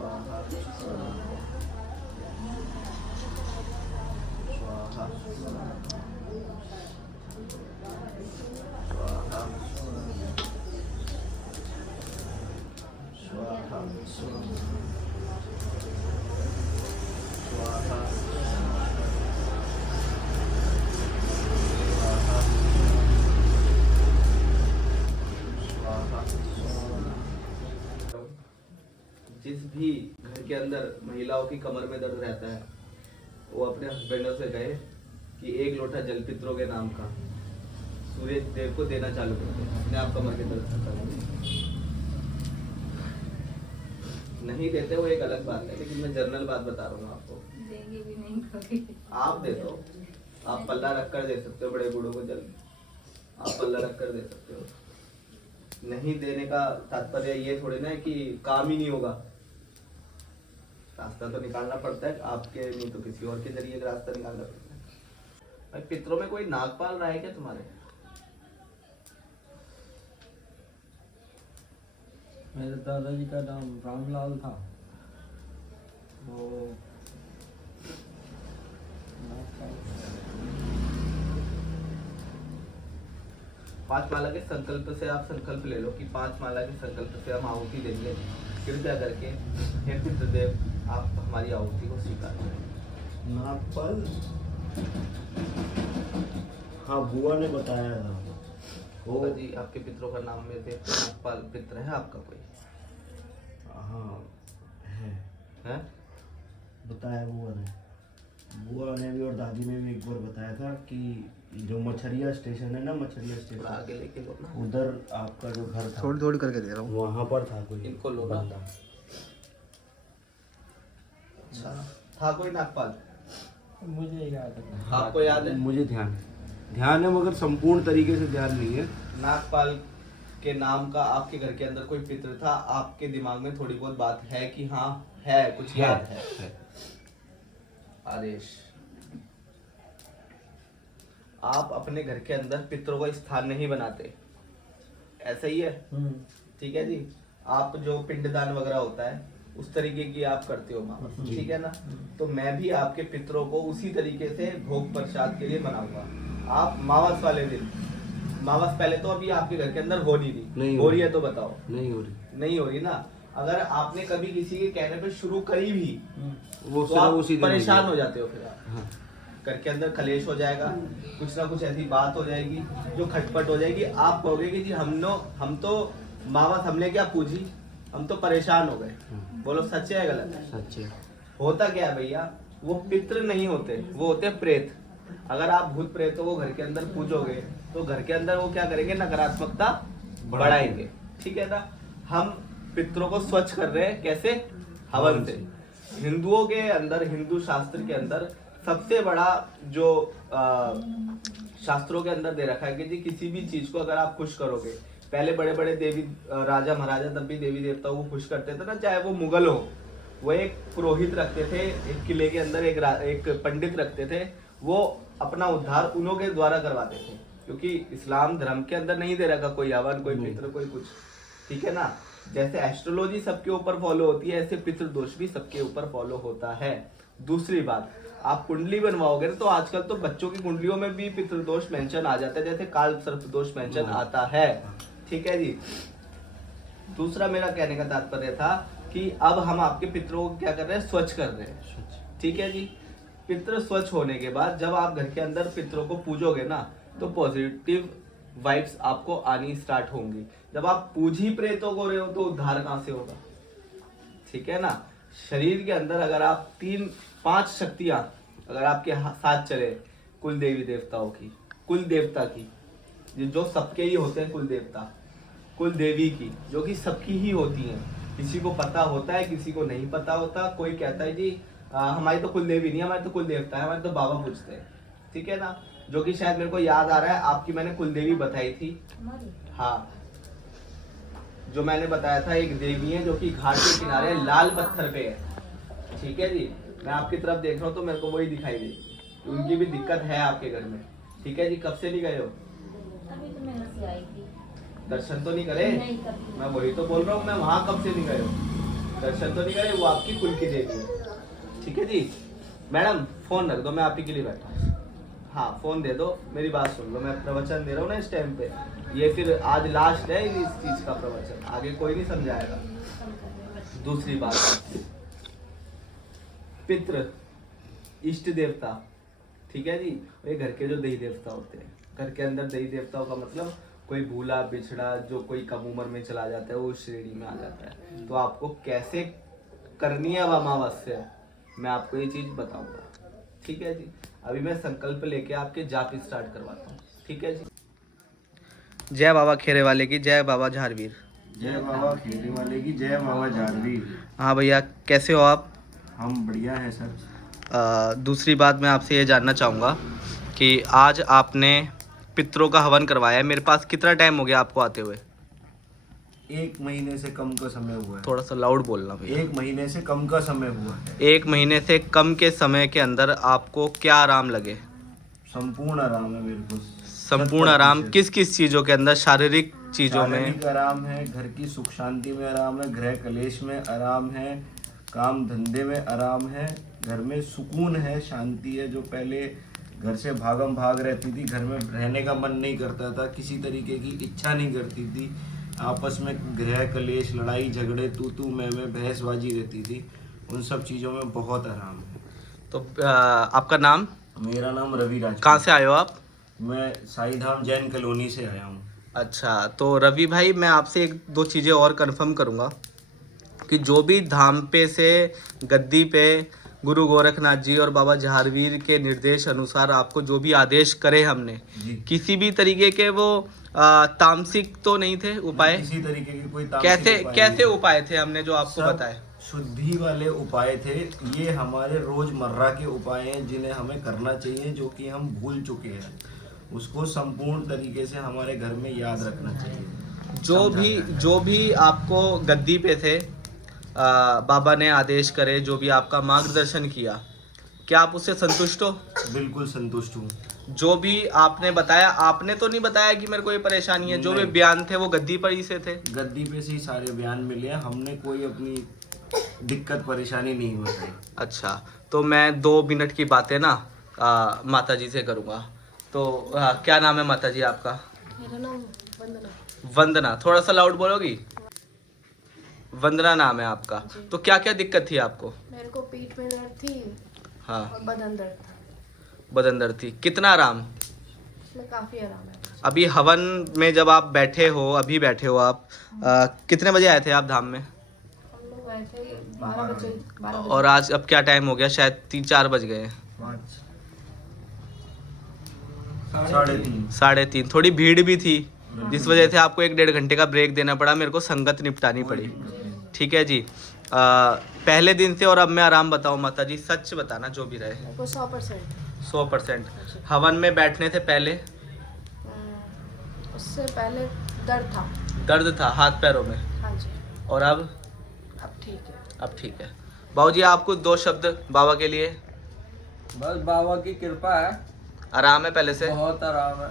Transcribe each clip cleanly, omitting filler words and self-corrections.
स्वाहा स्वाहा स्वाहा स्वाहा स्वाहा जिस भी घर के अंदर महिलाओं की कमर में दर्द रहता है वो अपने हस्बैंडों से कहे कि 1 लोटा जल पितरों के नाम का सूर्य देव को देना चालू कर दो, अपने आप कमर के दर्द खत्म हो जाएगी। नहीं देते वो एक अलग बात है, लेकिन मैं जनरल बात बता रहा हूँ आपको। देंगे भी नहीं कभी। आप दे दो, आप पल्ला रख कर दे सकते हो बड़े बूढ़ों को जल, आप पल्ला रख कर दे सकते हो। नहीं देने का तात्पर्य ये थोड़ी ना है कि काम ही नहीं होगा, रास्ता तो निकालना पड़ता है, आपके नहीं तो किसी और के जरिए रास्ता निकालना पड़ता है। भाई पितरों में कोई नाग पाल रहा है क्या तुम्हारे? मेरे दादाजी का नाम रामलाल था। वो 5 माला के संकल्प से आप संकल्प ले लो कि 5 माला के संकल्प से हम आहुति देंगे, कृपया करके हे पितृदेव आप हमारी आहुति को स्वीकार करें। नागपाल, हाँ बुआ ने बताया था। होगा जी, आपके पितरों का नाम में से नागपाल पित्र है आपका कोई? हाँ है है? बताया बुआ ने भी और दादी ने भी एक बार बताया था कि जो मछरिया स्टेशन है ना, मछरिया थोड़ा आगे स्टेशन लेके लो ना, उधर आपका जो घर था, थोड़ी थोड़ी करके दे रहा हूँ। वहाँ पर था कोई इनको लो ना। बंदा। अच्छा, था कोई नागपाल? मुझे याद है। आपको याद है? मुझे ध्यान है मगर संपूर्ण तरीके से ध्यान नहीं है। नागपाल के नाम का आपके घर के अंदर कोई पितृ था, आपके दिमाग में थोड़ी बहुत बात है कि हाँ है, कुछ याद है? आदेश, आप अपने घर के अंदर पितरों का स्थान नहीं बनाते, ऐसा ही है? ठीक है जी। आप जो पिंडदान वगैरह होता है उस तरीके की आप करते हो मामा, ठीक है ना? तो मैं भी आपके पितरों को उसी तरीके से भोग प्रसाद के लिए बनाऊंगा। आप मावस वाले दिन, मावस पहले तो अभी आपके घर के अंदर हो नहीं रही, हो रही है तो बताओ? नहीं हो रही। नहीं हो रही ना। अगर आपने कभी किसी के कहने पे शुरू करी भी वो तो आप परेशान हो जाते हो, फिर आप घर के अंदर कलेश हो जाएगा, कुछ ना कुछ ऐसी बात हो जाएगी जो खटपट हो जाएगी। आप कहोगे कि जी हम तो मावस हमने क्या पूछी, हम तो परेशान हो गए। बोलो सच है गलत है? सच है। होता क्या है भैया, वो पितृ नहीं होते, वो होते प्रेत। अगर आप भूत प्रेतों को घर के अंदर पूजोगे तो घर के अंदर वो क्या करेंगे, नकारात्मकता बढ़ाएंगे, ठीक है ना? हम पितरों को स्वच्छ कर रहे हैं, कैसे? हवन से। हिंदुओं के अंदर, हिंदू शास्त्र के अंदर सबसे बड़ा जो शास्त्रों के अंदर दे रखा है कि जी किसी भी चीज को अगर आप खुश करोगे, पहले बड़े बड़े देवी राजा महाराजा तब भी देवी देवताओं को खुश करते थे ना, चाहे वो मुगल हो, वो एक पुरोहित रखते थे, एक किले के अंदर एक पंडित रखते थे, वो अपना उद्धार उन्हों के द्वारा करवाते थे, क्योंकि इस्लाम धर्म के अंदर नहीं दे रखा कोई हवन, कोई पितृ, कोई कुछ, ठीक है ना? जैसे एस्ट्रोलॉजी सबके ऊपर फॉलो होती है, ऐसे पितृ दोष भी सबके ऊपर फॉलो होता है। दूसरी बात, आप कुंडली बनवाओगे तो आजकल तो बच्चों की कुंडलियों में भी पितृदोष मेंशन आ जाता है, जैसे काल सर्प दोष मेंशन आता है, ठीक है जी। दूसरा मेरा कहने का तात्पर्य था कि अब हम आपके पितरों को क्या कर रहे हैं, स्वच्छ कर रहे हैं, ठीक है जी। पितृ स्वच्छ होने के बाद जब आप घर के अंदर पितरों को पूजोगे ना, तो पॉजिटिव वाइब्स आपको आनी स्टार्ट होंगी। जब आप पूज ही प्रेतों को रहे हो तो उद्धार कहाँ से होगा, ठीक है ना? शरीर के अंदर अगर आप 3-5 शक्तियां अगर आपके साथ चले, कुल देवी देवताओं की, कुल देवता की, जो सबके ही होते हैं, कुल देवता, कुल देवी की, जो कि सबकी ही होती हैं, किसी को पता होता है, किसी को नहीं पता होता। कोई कहता है जी हमारी तो कुल देवी नहीं, हमारे तो कुल देवता है, हमारे तो बाबा पूछते हैं, ठीक है ना? जो कि शायद मेरे को याद आ रहा है, आपकी मैंने कुल देवी बताई थी, हाँ, जो मैंने बताया था, एक देवी है जो कि घाट के किनारे लाल पत्थर पे है, ठीक है जी। मैं आपकी तरफ देख रहा हूँ तो मेरे को वही दिखाई दी, उनकी भी दिक्कत है आपके घर में, ठीक है जी। कब से नहीं गए हो? अभी तो मैं यहाँ से आई थी। दर्शन तो नहीं करे? नहीं, कभी मैं वही तो बोल रहा हूँ, मैं वहाँ कब से नहीं गए हो? दर्शन तो नहीं करे, वो आपकी कुल की देवी है। ठीक है जी। मैडम फोन रख दो, मैं आप ही के लिए बैठा हूँ। हाँ फोन दे दो, मेरी बात सुन लो, मैं प्रवचन दे रहा हूँ ना इस टाइम पे, ये फिर आज लास्ट है इस चीज का प्रवचन, आगे कोई नहीं समझाएगा। दूसरी बात, पितृ इष्ट देवता, ठीक है जी, ये घर के जो देवी देवता होते हैं, घर के अंदर देवी देवताओं का मतलब कोई भूला बिछड़ा जो कोई कम उम्र में चला जाता है वो उस श्रेणी में आ जाता है। तो आपको कैसे करनी है अब अमावस्या, मैं आपको ये चीज बताऊंगा। ठीक है जी। अभी मैं संकल्प लेके आपके जाप स्टार्ट करवाता हूँ। ठीक है जी। जय बाबा खेरे वाले की, जय बाबा झारवीर। जय बाबा खेरे वाले की, जय बाबा झारवीर। हाँ भैया, कैसे हो आप? हम बढ़िया हैं सर। दूसरी बात मैं आपसे ये जानना चाहूँगा कि आज आपने पितरों का हवन करवाया है, मेरे पास कितना टाइम हो गया आपको आते हुए? 1 महीने से कम का समय हुआ है। थोड़ा सा लाउड बोलना भैया। 1 महीने से कम का समय हुआ है। 1 महीने से कम के समय के अंदर आपको क्या आराम लगे? संपूर्ण आराम है मेरे को। संपूर्ण आराम किस किस चीज़ों के अंदर? शारीरिक चीज़ों में शारीरिक आराम है, घर की सुख शांति में आराम है, गृह कलेश में आराम है, काम धंधे में आराम है, घर में सुकून है, शांति है। जो पहले घर से भागम भाग रहती थी, घर में रहने का मन नहीं करता था, किसी तरीके की इच्छा नहीं करती थी, आपस में गृह कलेश लड़ाई झगड़े तू मैं बहसबाजी रहती थी, उन सब चीज़ों में बहुत आराम है। तो आपका नाम? मेरा नाम रवि राज। कहाँ से आए हो आप? मैं साई धाम जैन कॉलोनी से आया हूँ। अच्छा, तो रवि भाई मैं आपसे 1-2 चीज़ें और कंफर्म करूँगा कि जो भी धाम पे से गद्दी पे गुरु गोरखनाथ जी और बाबा झारवीर के निर्देश अनुसार आपको जो भी आदेश करे हमने, जी। किसी भी तरीके के वो तामसिक तो नहीं थे उपाय? किसी तरीके की कोई तामसिक कैसे उपाय कैसे नहीं। उपाय थे हमने जो आपको सब बताए? शुद्धि वाले उपाय थे, ये हमारे रोजमर्रा के उपाय हैं जिन्हें हमें करना चाहिए, जो कि हम भूल चुके हैं, उसको संपूर्ण तरीके से हमारे घर में याद रखना चाहिए। जो भी आपको गद्दी पे थे बाबा ने आदेश करे, जो भी आपका मार्गदर्शन किया, क्या आप उससे संतुष्ट हो? बिल्कुल संतुष्ट हूँ। जो भी आपने बताया, आपने तो नहीं बताया कि मेरे को ये परेशानी है, जो भी नहीं। बयान थे वो गद्दी पर ही से थे? गद्दी पे से ही सारे बयान मिले हैं, हमने कोई अपनी दिक्कत परेशानी नहीं बताई। अच्छा, तो मैं 2 मिनट की बातें ना माता जी से करूँगा। तो क्या नाम है माता जी आपका? मेरा नाम वंदना। वंदना, थोड़ा सा लाउड बोलोगी? वंदना नाम है आपका। तो क्या क्या दिक्कत थी आपको? मेरे को पीठ में दर्द थी हाँ, और बदन दर्द था। बदन दर्द थी। कितना आराम? इसमें काफी आराम है। अभी हवन में जब आप बैठे हो, अभी बैठे हो आप, कितने बजे आए थे आप धाम में? हम लोग आए थे 12 बजे। और आज अब क्या टाइम हो गया? शायद 3-4 बज गए हैं। 3:30। 3:30। थोड़ी भीड़ भी थी, जिस वजह से आपको 1-1.5 घंटे का ब्रेक देना पड़ा, मेरे को संगत निपटानी पड़ी। ठीक है जी। पहले दिन से और अब में आराम बताओ माता जी, सच बताना जो भी रहे। मेरे को 100%। 100%। हवन में बैठने से पहले उससे पहले दर्द था। दर्द था हाथ पैरों में, हाँ जी। और अब ठीक है। अब ठीक है। बाबू जी, आपको 2 शब्द बाबा के लिए? बस बाबा की कृपा है, आराम है पहले से? बहुत आराम है,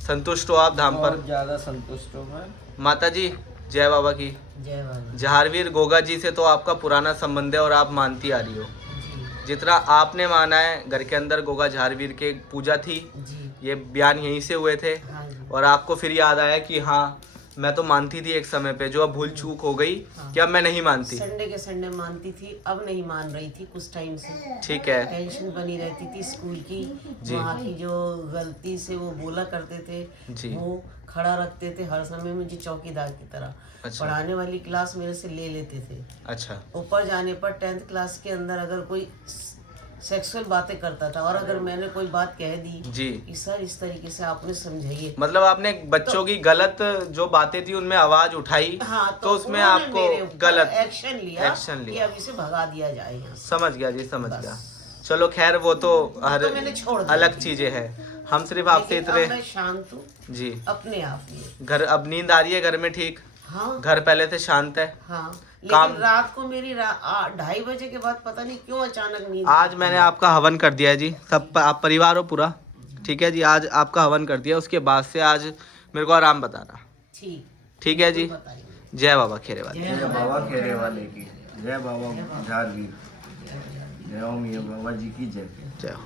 संतुष्ट हो आप धाम पर? बहुत ज़्यादा संतुष्ट हूँ मैं। माता जी जय बाबा की। जय बाबा झारवीर गोगा जी से तो आपका पुराना संबंध है और आप मानती आ रही हो। जी। जितना आपने माना है, घर के अंदर गोगा झारवीर के पूजा थी, जी। ये बयान यहीं से हुए थे, हाँ जी। और आपको फिर याद आया कि हाँ मैं तो मानती थी एक समय पे, जो अब भूल चूक हो गई कि अब मैं नहीं मानती। संडे के संडे मानती थी, अब नहीं मान रही थी कुछ टाइम से। ठीक है टेंशन बनी रहती थी स्कूल की, जी। वहाँ की जो गलती से वो बोला करते थे, जी। वो खड़ा रखते थे हर समय मुझे चौकीदार की तरह। अच्छा। पढ़ाने वाली क्लास मेरे से ले लेते थे। अच्छा। ऊपर जाने पर 10th क्लास के अंदर अगर कोई सेक्सुअल बातें करता था, और अगर मैंने कोई बात कह दी जी। कि सर इस तरीके से आपने समझाइए, मतलब आपने बच्चों की गलत जो बातें थी उनमें आवाज उठाई, हाँ, तो उसमें उन्होंने आपको मेरे ऊपर गलत एक्शन लिया, एक्शन लिया। कि अब इसे भगा दिया जाए यहाँ से। समझ गया जी, समझ बस। गया। चलो खैर, वो तो हर तो मैंने छोड़ दिया। अलग चीजें हैं, हम सिर्फ आपसे लेकिन अब इतने। मैं शांत हूँ जी। अपने आप में। घर अब नींद आ रही है घर में? ठीक। हाँ घर पहले से शांत है? हाँ। काम- लेकिन रात को मेरी 2:30 बजे के बाद पता नहीं क्यों अचानक नींद आज आती मैंने है। आपका हवन कर दिया है जी, सब आप परिवार हो पूरा, ठीक है जी। आज आपका हवन कर दिया, उसके बाद से आज मेरे को आराम बताना, ठीक ठीक है जी। बताइए। जय बाबा खेरेवाल। जय बाबा खेरे वाले की, जय बाबा झारवीर, जय ओम ये बाबा जी की जय। जय हो।